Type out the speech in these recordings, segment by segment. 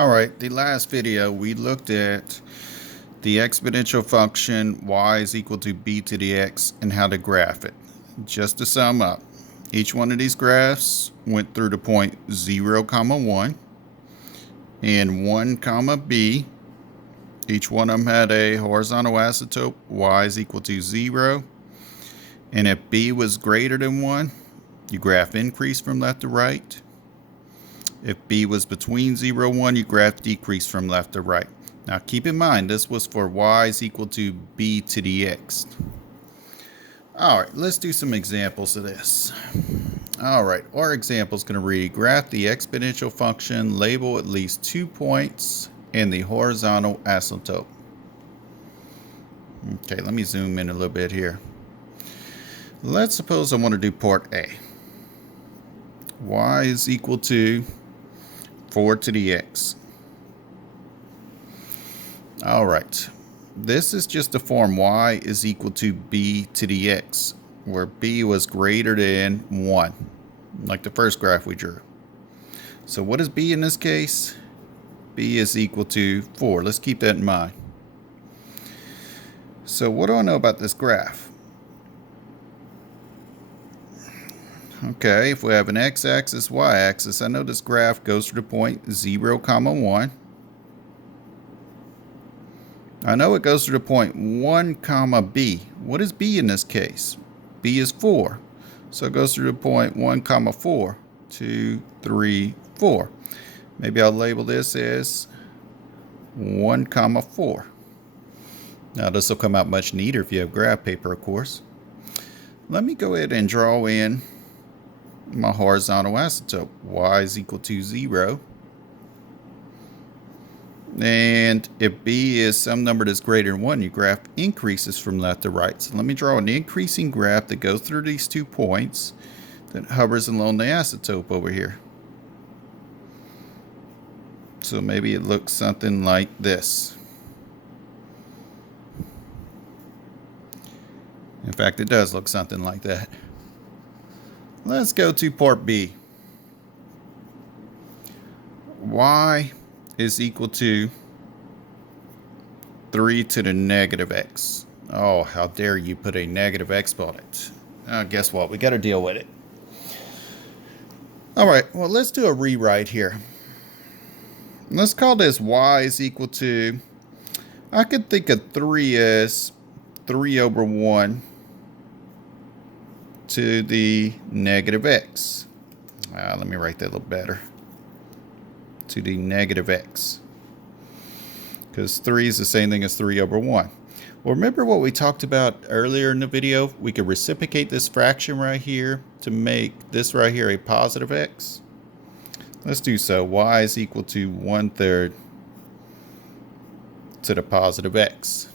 Alright, the last video we looked at the exponential function y is equal to b to the x and how to graph it. Just to sum up, each one of these graphs went through the point 0, 1 and 1, b. Each one of them had a horizontal asymptote, y is equal to 0. And if b was greater than 1, you graph increase from left to right. If b was between 0 and 1, you graph decrease from left to right. Now keep in mind, this was for y is equal to b to the x. Alright, let's do some examples of this. Alright, our example is going to read, graph the exponential function, label at least 2 points, and the horizontal asymptote. Okay, let me zoom in a little bit here. Let's suppose I want to do part A. Y is equal to 4 to the x. Alright, this is just the form y is equal to b to the x, where b was greater than 1, like the first graph we drew. So what is b in this case? B is equal to 4. Let's keep that in mind. So what do I know about this graph? Okay, if we have an x-axis, y-axis, I know this graph goes through the point 0, 1. I know it goes through the point 1, b. What is b in this case? B is 4. So it goes through the point 1, 4. 2, 3, 4. Maybe I'll label this as 1, 4. Now this will come out much neater if you have graph paper, of course. Let me go ahead and draw in my horizontal asymptote. Y is equal to 0. And if b is some number that's greater than 1, your graph increases from left to right. So let me draw an increasing graph that goes through these 2 points that hovers along the asymptote over here. So maybe it looks something like this. In fact, it does look something like that. Let's go to part B. Y is equal to 3 to the negative x. Oh, how dare you put a negative exponent. Guess what? We got to deal with it. Alright, well, let's do a rewrite here. Let's call this y is equal to, I could think of 3 as 3 over 1 to the negative x. Let me write that a little better. To the negative x. Because 3 is the same thing as 3 over 1. Well, remember what we talked about earlier in the video? We could reciprocate this fraction right here to make this right here a positive x. Let's do so. Y is equal to 1/3 to the positive x.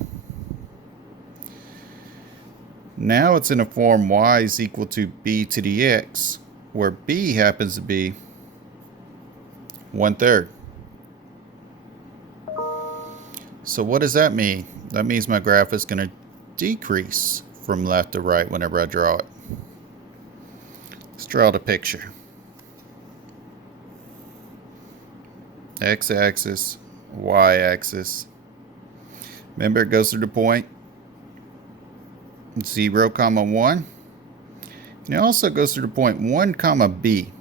Now it's in the form y is equal to b to the x, where b happens to be 1/3. So what does that mean? That means my graph is going to decrease from left to right whenever I draw it. Let's draw the picture. X-axis, y-axis. Remember, it goes through the point 0, 1. And it also goes through the point 1, b.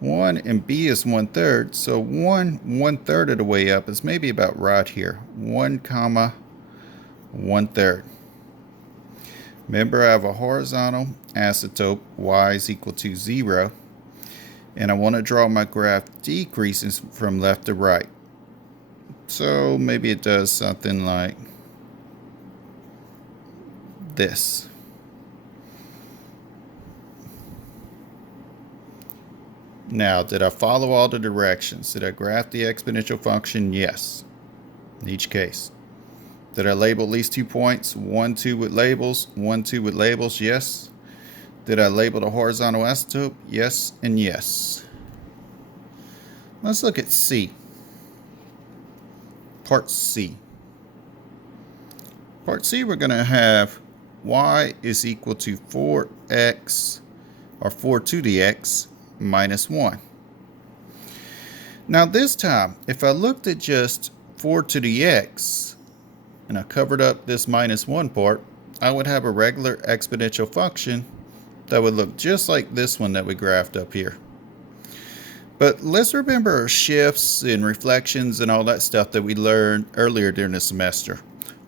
1 and b is 1/3, so 1/3 of the way up is maybe about right here. 1, 1/3. Remember, I have a horizontal asymptote, y is equal to 0. And I want to draw my graph decreasing from left to right. So maybe it does something like this. Now, did I follow all the directions? Did I graph the exponential function? Yes, in each case. Did I label at least 2 points? 1, 2 with labels, 1, 2 with labels? Yes. Did I label the horizontal asymptote? Yes and yes. Let's look at C. Part C. Part C, we're going to have y is equal to 4x, or 4 to the x, minus 1. Now this time, if I looked at just 4 to the x, and I covered up this minus 1 part, I would have a regular exponential function that would look just like this one that we graphed up here. But let's remember shifts and reflections and all that stuff that we learned earlier during the semester.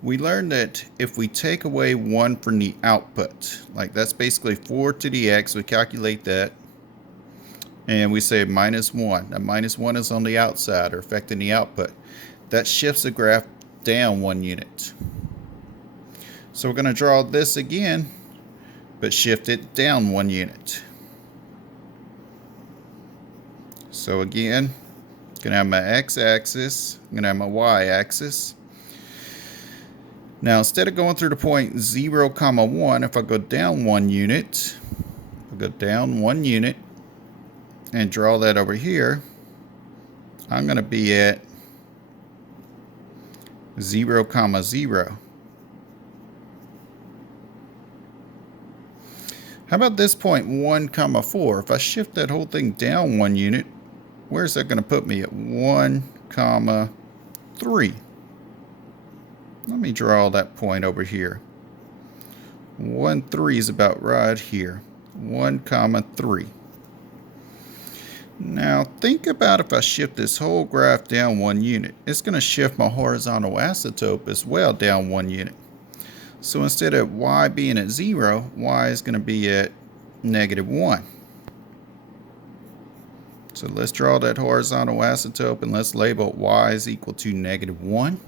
We learned that if we take away 1 from the output, like that's basically 4 to the x, we calculate that, and we say minus 1. Now minus 1 is on the outside or affecting the output. That shifts the graph down 1 unit. So we're going to draw this again, but shift it down 1 unit. So again, I'm going to have my x-axis, I'm going to have my y-axis. Now instead of going through the point 0, 1, if I go down 1 unit, I'll go down 1 unit and draw that over here, I'm going to be at 0, 0. How about this point 1, 4? If I shift that whole thing down 1 unit, where's that going to put me? At 1, 3. Let me draw that point over here. 1, 3 is about right here. 1, 3. Now think about if I shift this whole graph down 1 unit. It's going to shift my horizontal asymptote as well down 1 unit. So instead of y being at 0, y is going to be at -1. So let's draw that horizontal asymptote and let's label y is equal to -1.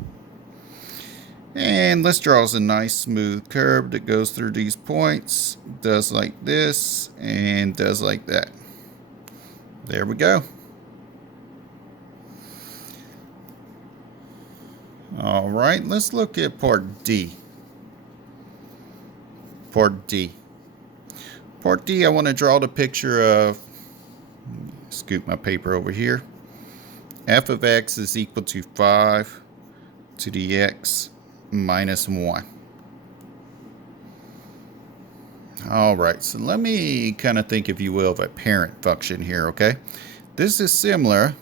And let's draw us a nice smooth curve that goes through these points, does like this, and does like that. There we go. All right, let's look at part D. Part D. Part D, I want to draw the picture of, scoop my paper over here. F of x is equal to 5 to the x minus 1. All right, so let me kind of think, if you will, of a parent function here, okay? This is similar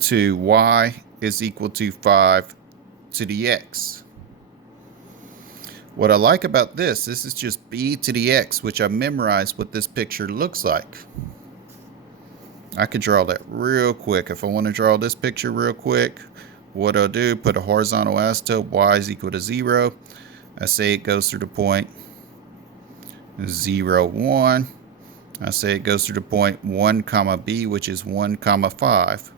to y is equal to 5 to the x. What I like about this is just b to the x, which I memorized what this picture looks like. I could draw that real quick. If I want to draw this picture real quick, what I'll do, put a horizontal asymptote, y is equal to 0. I say it goes through the point 0, 1. I say it goes through the point 1, b, which is 1, 5.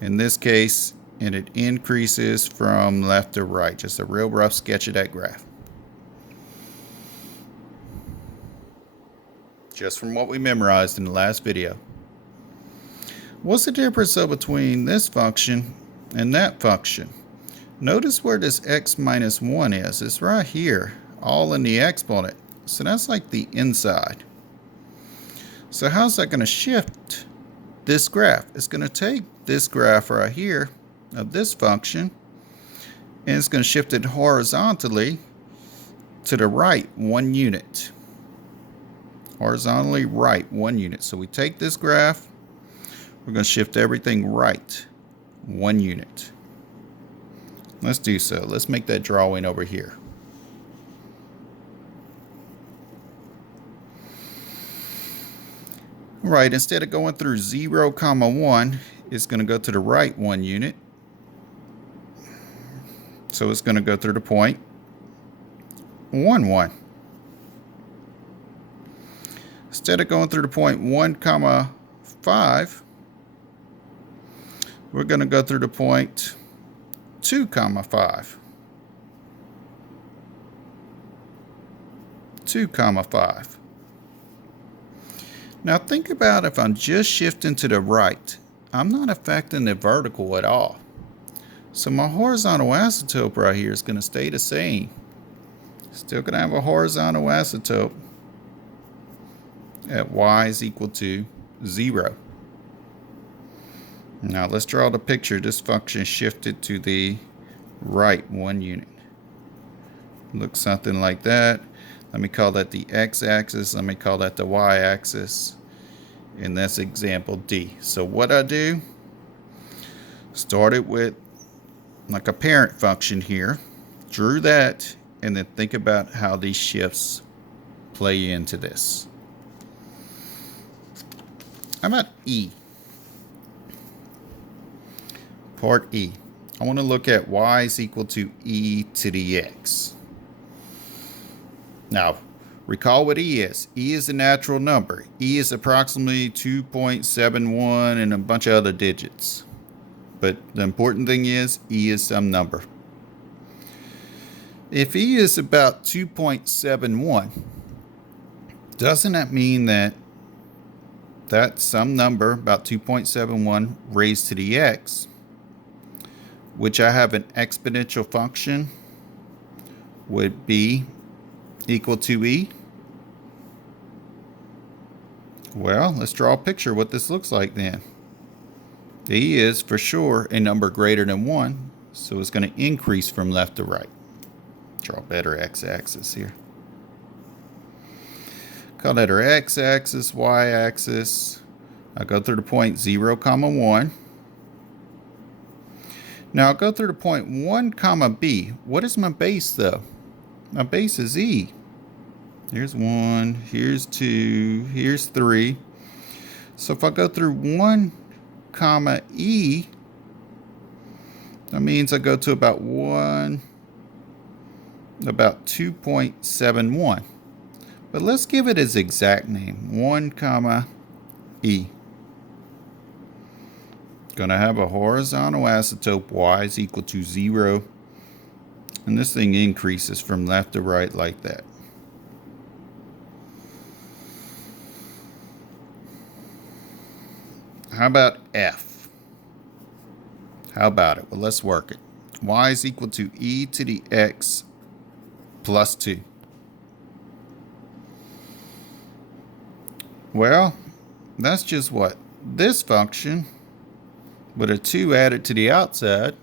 In this case, and it increases from left to right. Just a real rough sketch of that graph. Just from what we memorized in the last video. What's the difference though between this function and that function? Notice where this x minus 1 is. It's right here, all in the exponent. So that's like the inside. So how's that going to shift this graph? It's going to take this graph right here of this function, and it's going to shift it horizontally to the right 1 unit. Horizontally right 1 unit. So we take this graph, we're going to shift everything right 1 unit. Let's do so. Let's make that drawing over here. Right, instead of going through 0, 1, it's going to go to the right 1 unit. So it's going to go through the point 1, 1. Instead of going through the point 1, 5, we're going to go through the point 2, 5. 2, 5. Now think about if I'm just shifting to the right, I'm not affecting the vertical at all. So my horizontal asymptote right here is going to stay the same. Still going to have a horizontal asymptote at y is equal to 0. Now let's draw the picture. This function shifted to the right 1 unit. Looks something like that. Let me call that the x-axis. Let me call that the y-axis. and that's example D. So what I do, started with like a parent function here, drew that, and then think about how these shifts play into this. How about E? Part E. I want to look at y is equal to e to the x. Now, recall what e is. E is a natural number. E is approximately 2.71 and a bunch of other digits. But the important thing is e is some number. If e is about 2.71, doesn't that mean that that's some number, about 2.71 raised to the x, which I have an exponential function, would be equal to e? Well, let's draw a picture of what this looks like then. E is for sure a number greater than 1, so it's going to increase from left to right. Draw a better x-axis here. Call that our x-axis, y-axis. I'll go through the point 0, 1. Now I'll go through the point 1, b. What is my base though? My base is e. Here's 1, here's 2, here's 3. So if I go through 1, e, that means I go to about 2.71. But let's give it its exact name, 1, e. Going to have a horizontal asymptote, y is equal to 0. And this thing increases from left to right like that. How about f? How about it? Well, let's work it. Y is equal to e to the x plus 2. Well, that's just what? This function with a 2 added to the outside.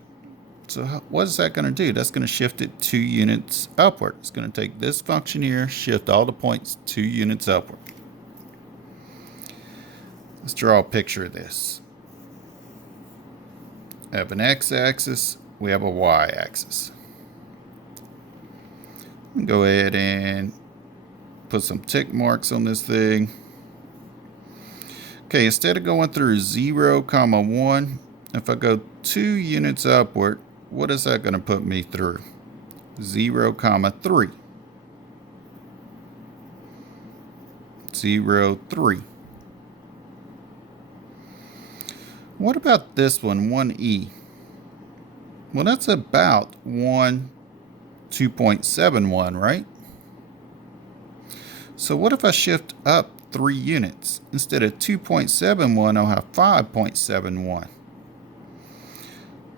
So what is that going to do? That's going to shift it 2 units upward. It's going to take this function here, shift all the points 2 units upward. Let's draw a picture of this. I have an x-axis, we have a y-axis. Go ahead and put some tick marks on this thing. Okay, instead of going through 0, 1, if I go 2 units upward, what is that going to put me through? 0, 3. 0, 3. What about this one, 1e? Well, that's about 2.71, right? So what if I shift up 3 units? Instead of 2.71, I'll have 5.71.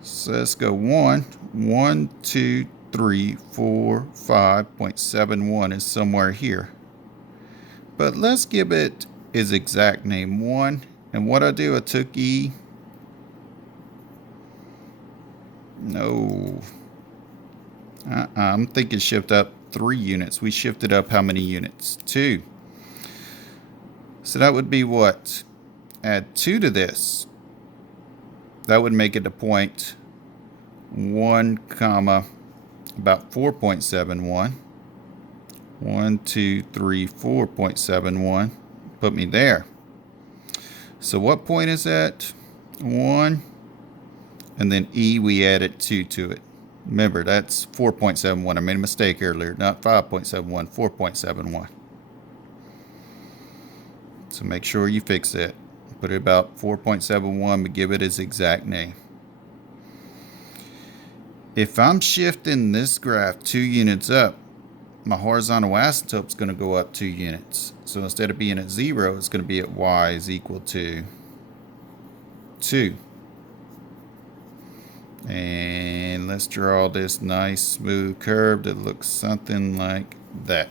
So let's go 1, 2, 3, 4, 5.71 is somewhere here. But let's give it its exact name, 1. And what I do, I took e. No. I'm thinking shift up 3 units. We shifted up how many units? 2. So that would be what? Add 2 to this. That would make it a point 1, about 4.71. 1, 2, 3, 4.71. Put me there. So what point is that? 1. And then e, we added 2 to it. Remember, that's 4.71. I made a mistake earlier. Not 5.71, 4.71. So make sure you fix that. Put it about 4.71, but give it its exact name. If I'm shifting this graph 2 units up, my horizontal asymptote is going to go up 2 units. So instead of being at 0, it's going to be at y is equal to 2. And let's draw this nice smooth curve that looks something like that.